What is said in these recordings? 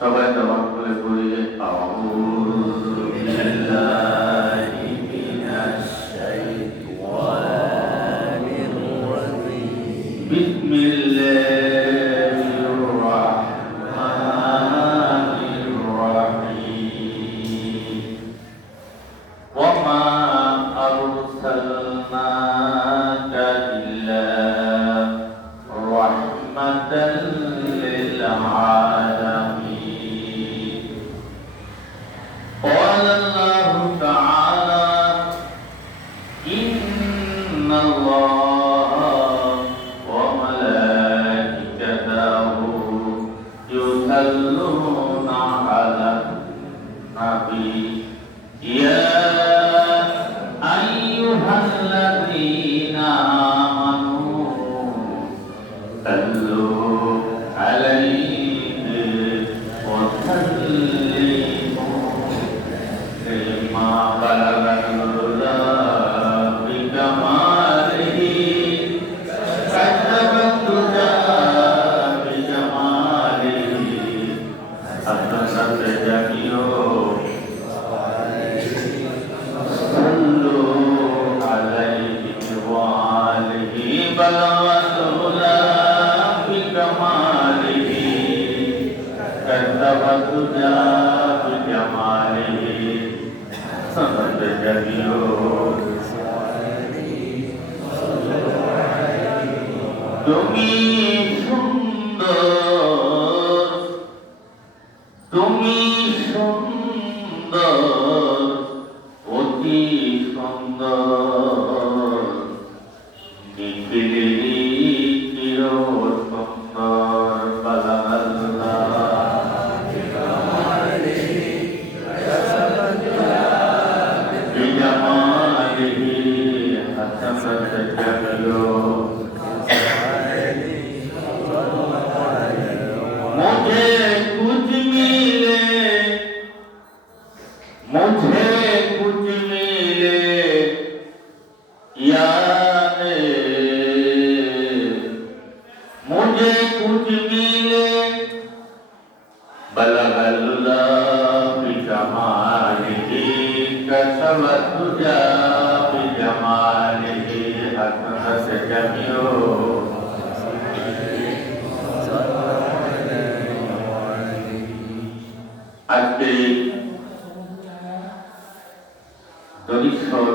সবাই জবান করে বললে আহ domingo. الله بجماله كسبت دجى بجماله أكرس جميع আজকে দরিশ্বর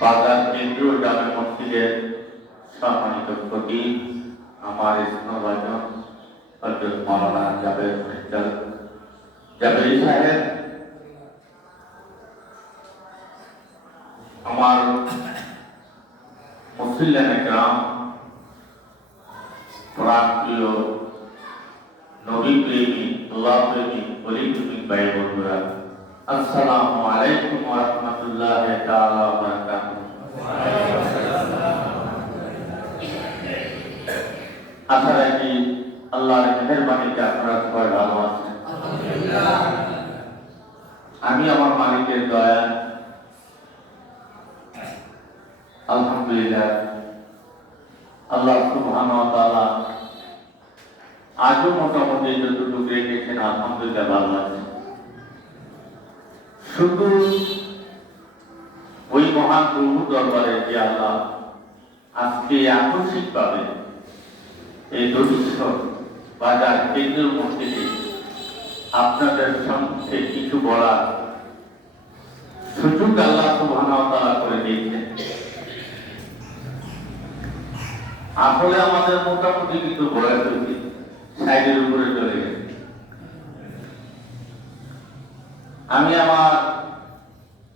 বাগান কেন্দ্রীয় জামে মসজিদের সম্মানিত প্রতি আমার স্নেহভাজন হজরত মাওলানা জাবেদ ইকবাল জাবেরি সাহেব আমার মুসলিম একরাম প্রাণ প্রিয় নবী প্রেমী, আল্লাহ প্রেমী অলি প্রেমিক ভাই বন্ধুরা আসসালামু আলাইকুম রহমতুল্লাহ। আসলে আমাদের মোটামুটি কিন্তু বয়স হচ্ছে সাইডের উপরে চলে গেছে। আমি আমার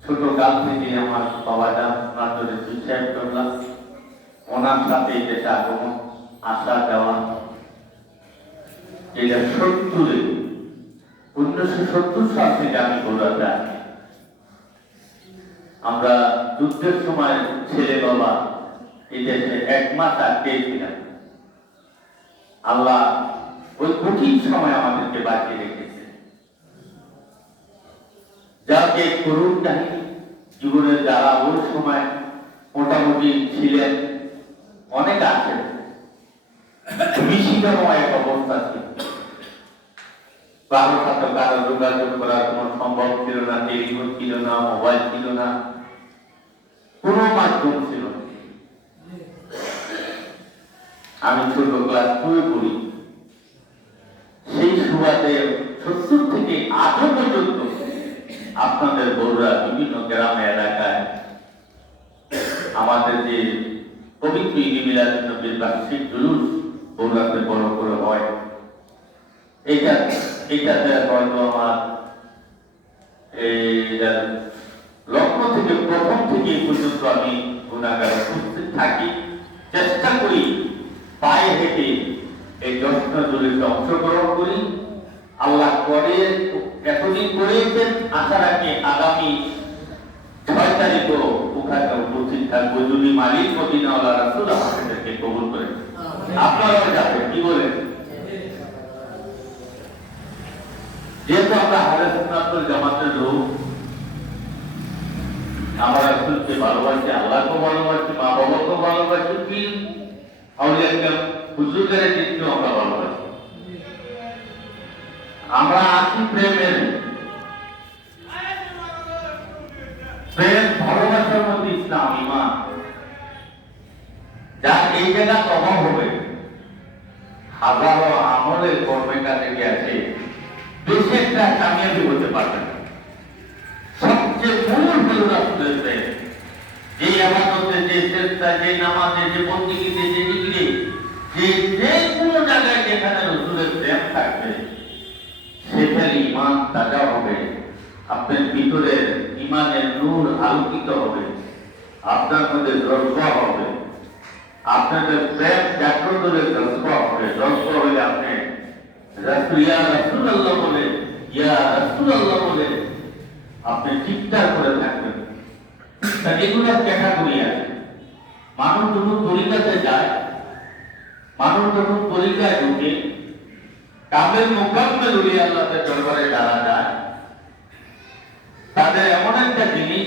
ছোট কাল থেকে আমার বাবা সুইসাইড করলাম। ওনার সাথে দেশে আগমন, আসা যাওয়া। এটা সত্তরে, উনিশশো সত্তর সাল থেকে আমি কলকাতা আছি আমরা যুদ্ধের সময় ছেলে বাবা আল্লাহ ওই কঠিন সময় আমাদেরকে বাঁচিয়ে রেখেছে। যাকে করুণ কাহিনী, জীবনের যারা ওই সময় মোটামুটি ছিলেন, অনেক আছেন। এক অবস্থা ছিল। কারোর সাথে কারও যোগাযোগ করার কোনো সম্ভব ছিল না টেলিফোন ছিল না, মোবাইল ছিল না। কোনো মাধ্যম ছিল না আমি ছোট ক্লাস টুয়ে পড়ি। সেই সুবাদে সত্তর থেকে আজও পর্যন্ত আপনাদের বড়রা বিভিন্ন গ্রামে, এলাকায় আমাদের যে পবিত্র ঈদ মিলাদ নবীর বার্ষিক জুলুস বড়রাতে বড় করে হয়। এটা, এটাতে হয়তো আমার এই লগ্ন থেকে প্রথম থেকে পর্যন্ত আমি গুণাগার উপস্থিত থাকি। চেষ্টা করি পায়ে হেঁটে এই যত্ন জুলিতে অংশগ্রহণ করি। আল্লাহ করে এতদিন করেছেন আশা রাখি আগামী ছয় তারিখও ওখানে উপস্থিত থাকব। যদি মালিক মদিনাওয়ালা রাসুল আমাদেরকে কবুল আপনারাও যাবেন কি বলেন? যেহেতু আমরা সুন্নাতুল জামাতের লোক আমরা রাসূলকে ভালোবাসি আল্লাহকে ভালোবাসি মা বাবাকে ভালোবাসি কি আউলিয়াকে হুজুরের দিককেও আমরা ভালোবাসি আমরা আছি প্রেমের। প্রেম ভালোবাসার মধ্যে ইসলাম, ইমান। যার এই জায়গা অভাব হবে। হাজারো আমলের কর্মের কাছে গেছে। বেশি একটা কামিয়াবি হতে পারবে না। সবচেয়ে মূল রাসূলের প্রেম। যে আমাদের যে চেষ্টা, যে নামাজে, যে বন্দিগিতে যে ডিগ্রি যে যে কোনো জায়গায় যেখানে রসুলের প্রেম থাকবে সেখানে ইমান তাজা হবে আপনার ভিতরে ইমানের নূর আলোকিত হবে, আপনার মধ্যে জজ্বা হবে। আপনাদের প্রেম জাগ্রত হলে জজ্বা হবে। জজ্বা হলে আপনি ইয়া বলে ইয়া বলে আপনি চিৎকার করে থাকবেন। এগুলো আছে মানুষ যখন তরিকাতে যায়, মানুষ যখন তরিকায় ঢুকে, কামের মোকাম্মেল উলিয়া আল্লাহদের দরবারে যারা যায়, তাদের এমন একটা জিনিস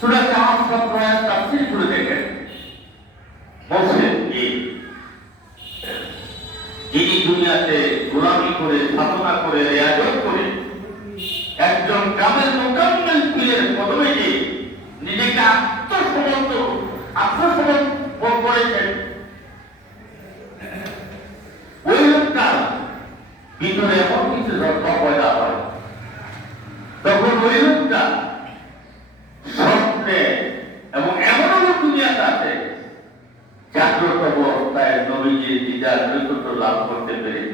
সূরা কাহাফ আয়াত তাফসীর করে দেখেন মুর্শিদ কি যিনি দুনিয়াতে গোলামি করে, সাধনা করে, রেয়াজত করে, একজন গ্রামের মোকাম্মেল পীরের পদমে গিয়ে নিজেকে আত্মসমর্থ আত্মসমর্পণ করেছেন। ওই লোকটার ভিতরে এমন কিছু রত্ন পয়দা হয় তখন ওই লোকটা স্বপ্নে এবং এমন এমন দুনিয়াতে আছে জাগ্রত অবস্থায় নবীজির দিদার নৈকট্য লাভ করতে পেরেছে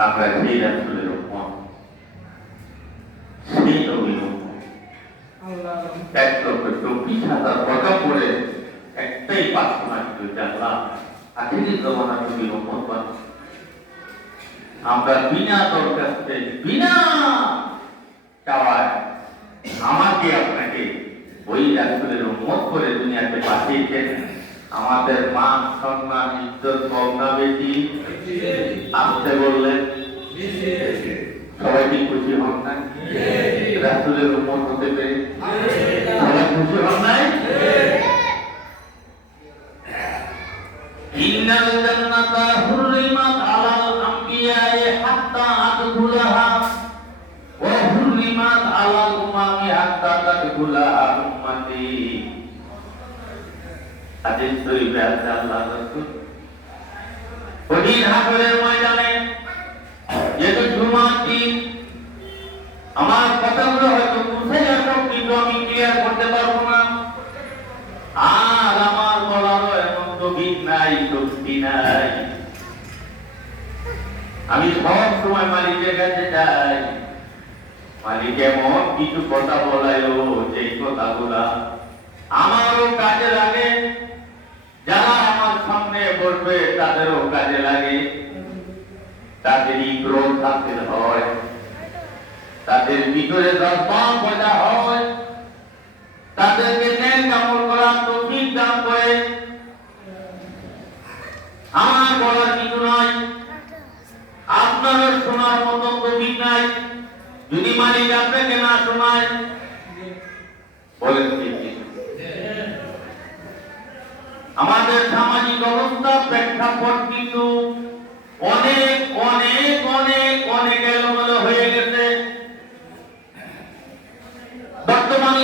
আমরা সেই রাসুলের সেই নবীন চব্বিশ হাজার টাকা একটাই প্রার্থনা ছিল জমানা আমরা বিনা দরখাস্তে বিনা চাওয়ায় আমাকে আপনাকে ওই রাসুলের উন্মত করে দুনিয়াতে পাঠিয়েছেন আমাদের মান সম্মান ইজ্জত ভাবনা বেশি আসতে বললেন, সবাই কি খুশি হন রাসুলের উন্মত হতে পেরে সবাই খুশি হন নাই? আলাল হাত্তা আদখুলাহা, ওয়া আলাল উম্মতি হাদিস শরীফে আছে আল্লাহ রাসূল কঠিন হাসরের ময়দানে যেহেতু জুমার দিন আমার কথাগুলো হয়তো বুঝে যাবে কিন্তু আমি ক্লিয়ার করতে পারব না আর আমার বলারও এমন গভীর নাই শক্তি নাই আমি সব সময় মালিকের কাছে যাই মালিক এমন কিছু কথা বলাইলো যেই কথাগুলা আমারও কাজে লাগে যারা আমার সামনে বসবে তাদেরও কাজে লাগে। তাদেরই ক্রোধ হাসিল হয়। তাদের ভিতরে দর্পণ বোঝা হয়। তাদেরকে ন্যায় কামল করার তৌফিক দান করে। আমার বলার কিছু নয় আপনারও শোনার মতো তৌফিক নাই। যদি মালিক আপনাকে না শোনায়, বলেন কি কি? আমাদের সামাজিক অবস্থা প্রেক্ষাপট কিন্তু অনেক অনেক অনেক অনেক এলোমেলো হয়ে গেছে। বর্তমানে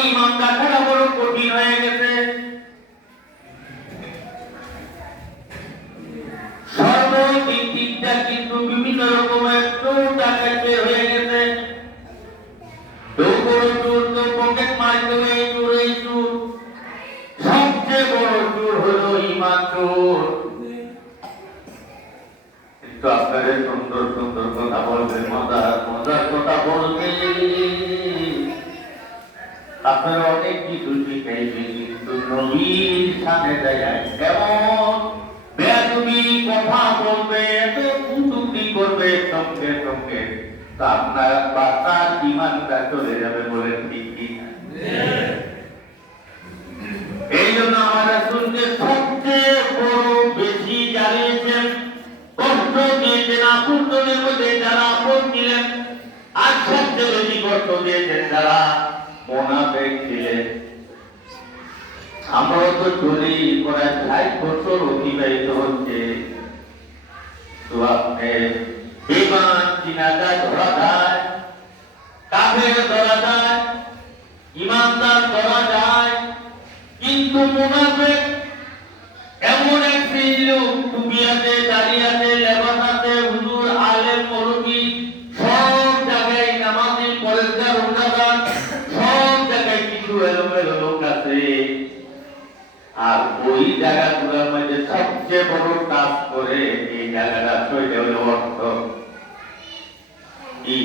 চোর কিন্তু আপনাদের সুন্দর সুন্দর কথা বলবে, মজার মজার কথা বলবে। আপনারা অনেক কিছু শিখাইবেন কিন্তু নবীর সামনে সঙ্গে তা আপনার বাতার ইমানটা চলে যাবে বলে ঠিক দিয়েছেন তো চলি বছর অতিবাহিত হচ্ছে। তো আপনি ধরা যায় কাফের ধরা যায় ইমানদার ধরা যায় কিন্তু মুনাফেক এমন এক শ্রেণির লোক টুপি আছে দাড়ি আছে সবচেয়ে বড় কাজ করে এই জায়গাটা তৈরি হলো অর্থ। কি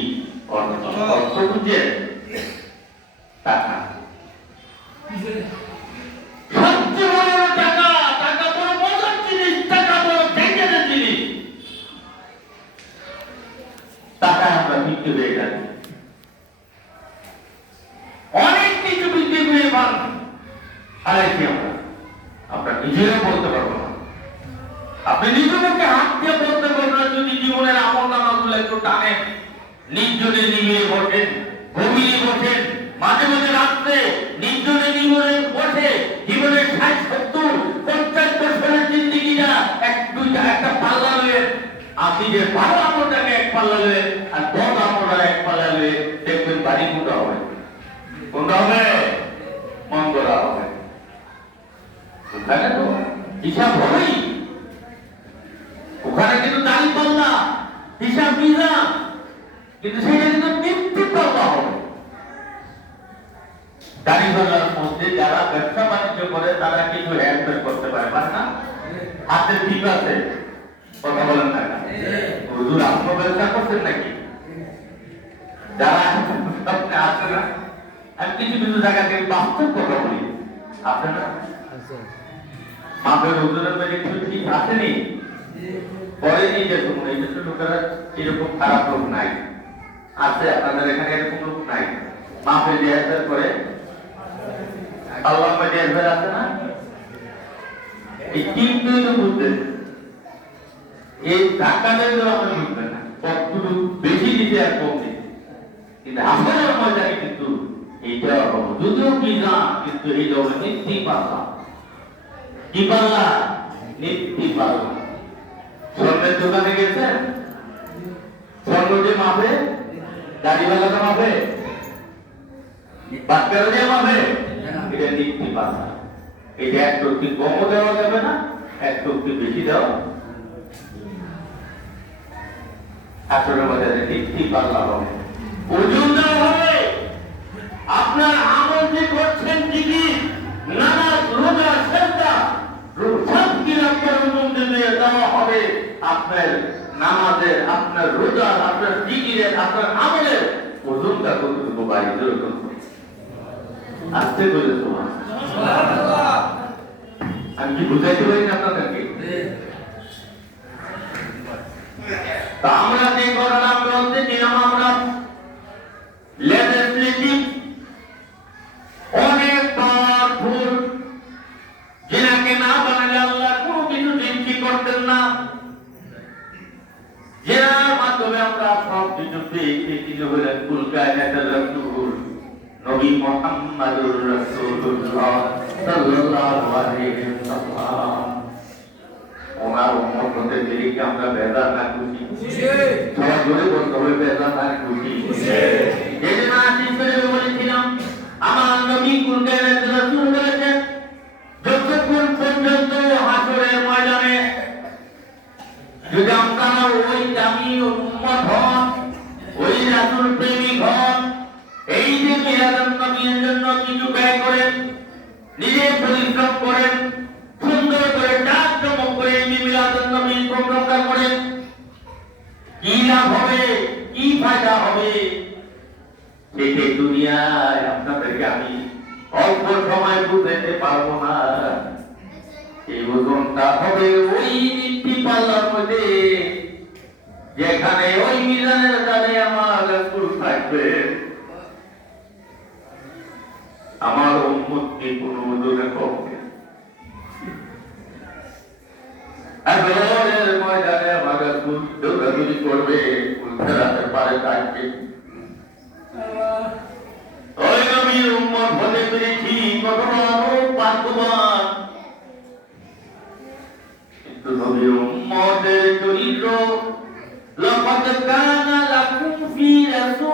অর্থ? অর্থ বুঝে টাকা। সবচেয়ে বড় টাকা। টাকা বড় মজার জিনিস টাকা বড় ডেঞ্জারের জিনিস। টাকা আমরা বিক্রি হয়ে যাচ্ছি অনেক কিছু বিক্রি করে পান হারাইছি আমরা। আমরা বলতে পারব না। আপনি মুখে হাত দিয়ে বলতে পারবেন যদি জীবনের আমল নামাগুলো একটু টানেন নির্জনে নিবিয়ে বসেন ঘুমিয়ে বসেন মাঝে মাঝে রাত্রে নির্জনে নিবনে বসে জীবনের ষাট, সত্তর, পঞ্চাশ বছরের এক দুইটা একটা পাল্লা লয়ে, আপনি যে ভালো আমলটাকে এক পাল্লা লয়ে আর বদ আমলটা এক পাল্লা লয়ে দেখবেন বাড়ি কোনটা হবে? কোনটা হবে? মন্দরা হবে। ওখানে তো? হিসাব হবেই। ওখানে কিন্তু দাড়ি পাল্লা হিসাব মিজান কিন্তু সেটা কিন্তু মৃত্যু পাল্লা হবে। দাড়ি মধ্যে যারা ব্যবসা বাণিজ্য করে তারা কিছু হ্যান্ড করতে পারে না? হাতে ঠিক আছে? কথা বলেন না? হুজুর আত্মব্যবসা করছেন নাকি? যারা আপনি আছে না? আমি কিছু কিছু জায়গা থেকে বাস্তব কথা বলি আপনারা মাপের হুজুরের একটু ঠিক আসেনি? পরে এই দেশের লোকেরা এরকম খারাপ লোক নাই। আছে, আপনাদের এখানে এরকম লোক নাই। রিহার্সাল করে আল্লাহ আছে না? এই তিনটে এই আপনি বুঝবেন না। কতটুকু বেশি দিতে আর কম দিতে। কিন্তু আসলে মজা কিন্তু এইটা যদিও কি না কিন্তু এইটা হলো নীতি পাল্লা কি পাল্লা? নীতি পাল্লা স্বর্ণের দোকানে গেছেন স্বর্ণ যে মাপে? গাড়িওয়ালাটা মাপে? যে মাপে? এটা এটা এক টুকটি কমও দেওয়া যাবে না, এক টুকটি বেশি দেওয়া। আসলে বাজারে পাল্লা হবে। ওজন দেওয়া হবে। আপনার আমল যে করছেন ঠিকই, নামাজ রোজা সেজদা সব কি আপনার ওজন দেবে দেওয়া হবে আপনার নামাজের, আপনার রোজার, আপনার জিকিরের আপনার আমলের ওজনটা কতটুকু বাড়িতে ওজন আসতে বলে তোমার আমি কি বুঝাইতে পারি না আপনাদেরকে? আমরা যে করলাম বলতে দিলাম আমরা legislative সব কিছু পেয়েছি তিনি হলেন কুলকায়নাতের নবী মুহাম্মদুর রাসূলুল্লাহ সাল্লাল্লাহু আলাইহি ওয়াসাল্লাম। ওনার উম্মত হতে পেরে কি আমরা বেজার না খুশি সবাই জোরে বলতে হবে বেজার না খুশি এই জন্য আশিস করে বলেছিলাম আমার নবী কুলকায়নাত নিজে করেন সুন্দর করে ডাক চমক করে এই মিলাদুন প্রোগ্রামটা করেন কি লাভ হবে? কি ফায়দা হবে? সেটি দুনিয়ায় আপনাদেরকে আমি অল্প সময় বুঝাইতে পারব না। এই ওজনটা হবে ওই নীতি পাল্লার মধ্যে, যেখানে ওই মিজানের দ্বারে আমার রাসূল থাকবে। আমার উম্মতকে কোন ওজনে কমবে একেবারে ময়দানে আমার রাসূল দৌড়াদৌড়ি করবে উল্টাতে পারে থাকবে ওই নবীর উম্মত হতে পেরেছি কত বড় ভাগ্যবান কিন্তু নবীর উম্মতের চরিত্র لقد كان لكم في رسول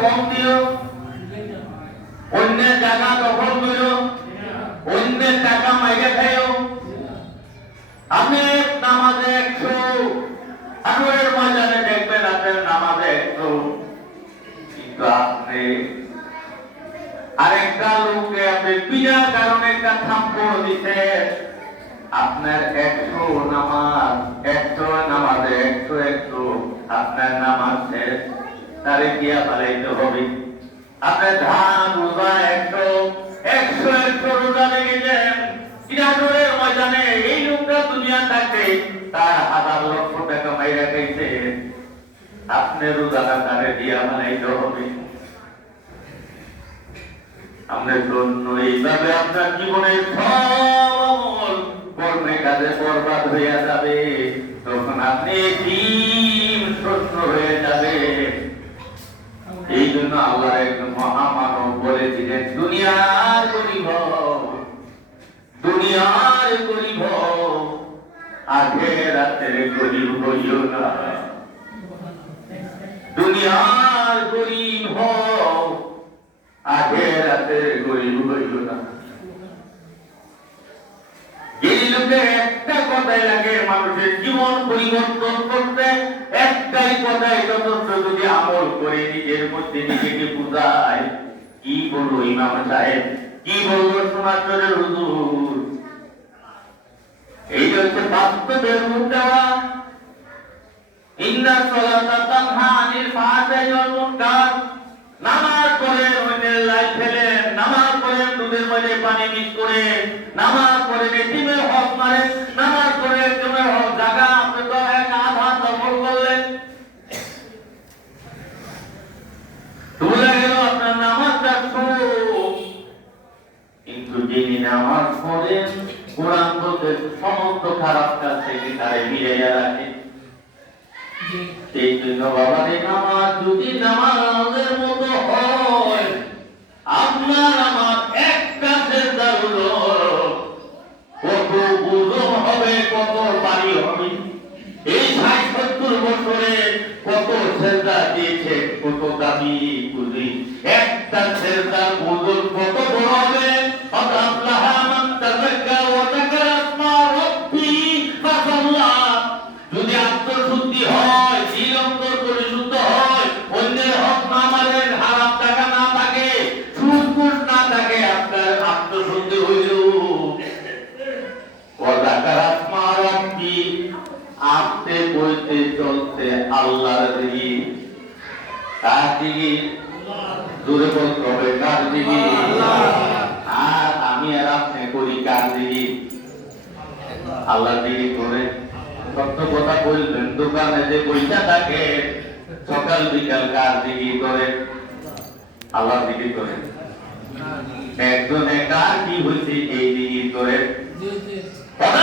কম দিও। অন্যের জায়গা দখল করো। অন্যের টাকা মাইকে খাইও। আপনি নামাজে একশো আগরের ময়দানে দেখবেন আপনার নামাজে একশো। কিন্তু আপনি আরেকটা লোককে আপনি বিনা কারণে একটা থাপ্পড় দিতে, আপনার একশো নামাজ, একশো নামাজে একশো একশো, আপনার নামাজ শেষ। তারে গিয়া পালাইতে হবে। আপনার ধান, রোজা একশো একশো একশো রোজা কিনারের ময়দানে এই লোকটা দুনিয়া থাকতে তার হাজার লক্ষ টাকা মাইরা খাইছে। আপনি রোজাটা তারে দিয়া বানাইতে হবে। আপনার জন্য এইভাবে আপনার জীবনের কাজে বরবাদ হইয়া যাবে। তখন আপনি দিন শস্য হয়ে যাবে। এই জন্য আল্লাহ একজন মহামানব বলেছিলেন, দুনিয়ার গরিব দুনিয়ার গরিব আগে রাতের গরিব হইও না। দুনিয়ার গরিব হও আগে রাতের গরিব হইও না। এই লোকে একটা কথাই লাগে, মানুষের জীবন পরিবর্তন করতে একটাই কথাই যথেষ্ট যদি আমল করে নিজের মধ্যে নিজেকে বুঝায়। কি বলব, ইমাম সাহেব? কি বলব সমাজের হুজুর এই হচ্ছে বাস্তবের সলাতা নামাজ পড়েন অন্যের লাই ফেলেন নামাজ পড়েন দুধের মধ্যে পানি করে, নামাজ পড়েন এটিমের হক মারেন নামাজ এটিমের হক জায়গা আপনি তো এক আধা দখল করলেন ভুলে গেল আপনার নামাজটা খুব নামাজ কোরআন বলতে সমস্ত খারাপ কাজ থেকে তারে মিলাইয়া রাখে। এই জন্য বাবারে নামাজ যদি নামাজের মতো হয় আপনার আমার এক কাছের দারুণ কত ওজন হবে কত বাড়ি হবে এই ষাট সত্তর বছরে কত সেজদা দিয়েছে কত দাবি বুঝি একটা সেজদার ওজন কত বড় হবে অদাল্লাহ চলতে আল্লাহর দিকে কার দিকে দূরে বলতে হবে কার দিকে আর আমি আর আপনি করি কার দিকে আল্লাহ দিকে করে সত্য কথা বলবেন দোকানে যে পয়সা থাকে সকাল বিকাল কার দিকে করে? আল্লাহ দিকে করে। একজনে কার কি হয়েছে এই দিকে করে। কথা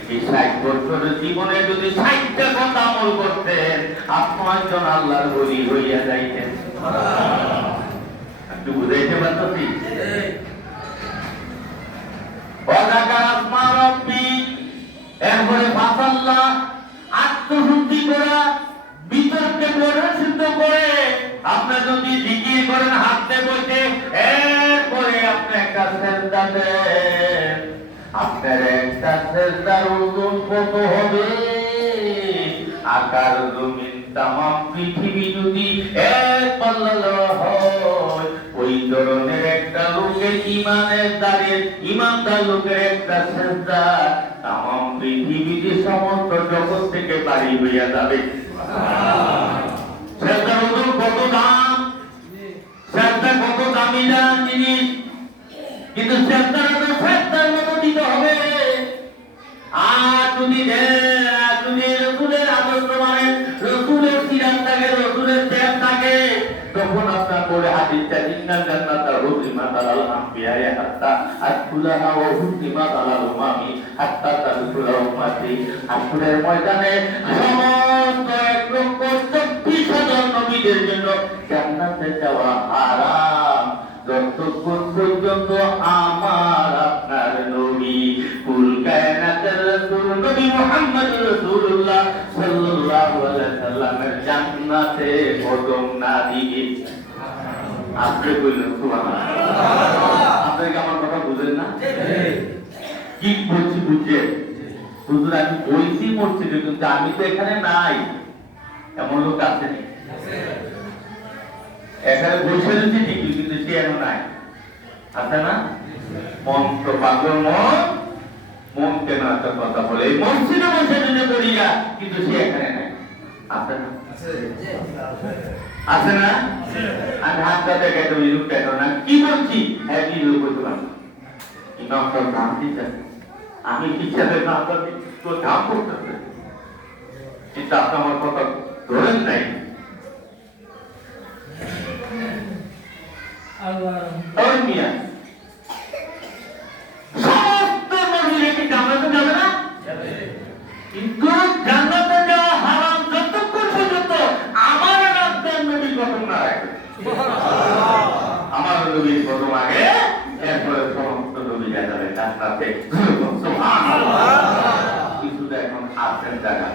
এই ষাট বছরের জীবনে যদি ষাটটা কথা আমল করতেন আপনি একজন আল্লাহর বলি হইয়া যাইতেন। একটু বুঝাইতে আত্মশুদ্ধি করা, বিতর্কে পরিশুদ্ধ করে, আপনি যদি জিজ্ঞেস করেন হাতে বসে, এরপরে আপনি একটা দেন। আপনার একটা সেজদার ওজন কত হবে। আকার জমিন তামাম পৃথিবী যদি এক পাল্লা হয়, ওই ধরনের একটা লোকের ইমানের দাঁড়িয়ে ইমানদার লোকের একটা সেজদা, তামাম পৃথিবীতে সমস্ত জগৎ থেকে বাড়ি হইয়া যাবে। সেজদার ওজন কত দাম? সেজদা কত দামি দাম জিনিস কিন্তু সেজদার আম্বিয়া হাত্তা আদখুলাহা ওয়া হুরিমাত আলাল উমামি হাত্তা তাদখুলা উম্মতি আসরের ময়দানে সমস্ত এক লক্ষ চব্বিশ হাজার নবীদের জন্য জান্নাতে যাওয়া হারাম যতক্ষণ পর্যন্ত আমার আপনার নবী কুল কায়নাতের রাসূল নবী মুহাম্মদ রাসূলুল্লাহ সাল্লাল্লাহু আলাইহি সাল্লামের জান্নাতে কদম না দিবে আপনি কইলেন সুবহানাল্লাহ আপনি আমার কথা বুঝেন না? কি বলছি বুঝছেন? হুজুর, আমি বলছি মসজিদে কিন্তু আমি তো এখানে নাই। এমন লোক আছে এখানে বসে রয়েছে ঠিকই, কিন্তু সে এমন নাই। আছে না? মন তো পাগল, মন। মন কেন এত কথা বলে? এই মসজিদে বসে যদি বলিয়া কিন্তু সে এখানে নাই। আছে না? আছে না? আমি হাতটা দেখে তুমি রূপ কেন না? কি বলছি? হ্যাঁ কি রূপ বলতে পারব সাহেব নাম দিচ্ছেন আমি হিসাবে নাম তো নাম করতেছে। কিন্তু আপনি আমার কথা ধরেন নাই। সমস্ত নবীরা কি জান্নাতে যাবে না? কিন্তু জান্নাতে কিছুটা এখন আছেন জায়গা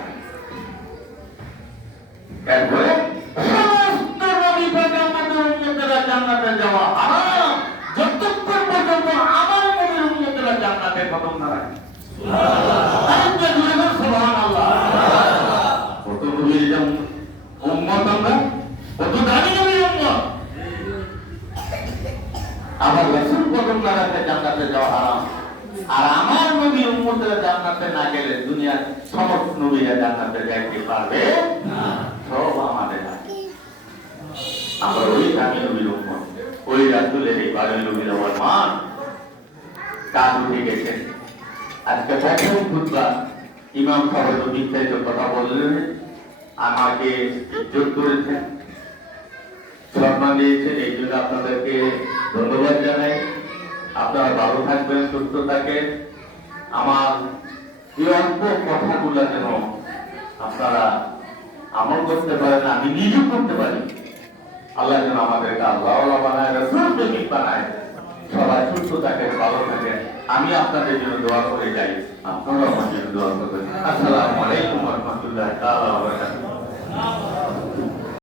এরপরে জান্নাতে যাওয়া হারাম। যতক্ষণ পর্যন্ত আমার মনের উন্নতরা জান্নাতে কদম না রাখে। আরেকটা সুবহানাল্লাহ কত নবীর এটা উম্মত আমরা কত দামি নবীর উম্মত আবার রাসূল কদম না রাখে জান্নাতে যাওয়া হারাম আর আমার নবী উম্মতেরা জান্নাতে না গেলে দুনিয়ার সমস্ত নবীরা জান্নাতে যাইতে পারবে? সব আমাদের। আমরা ওই দামি নবীর উম্মত ওই রাসূলের এই বাড়ির নবীর আমার মান কাজ উঠে গেছেন। আজকে প্রথম খুতবা। ইমাম সাহেব বিস্তারিত কথা বললেন। আমাকে ইজ্জত করেছেন। সম্মান দিয়েছেন। এই জন্য আপনাদেরকে ধন্যবাদ জানাই। আপনারা ভালো থাকবেন, সুস্থ থাকেন। আমার অল্প কথাগুলো যেন আপনারা আমল করতে পারেন, আমি নিজে করতে পারি। আল্লাহ যেন আমাদেরকে আল্লাহ বানায়, রসুল বানায়। সবাই সুস্থ থাকেন, ভালো থাকেন। আমি আপনাদের জন্য দোয়া করে যাই। আপনারাও আমার জন্য দোয়া করবেন। আসসালামু আলাইকুম রহমতুল্লাহ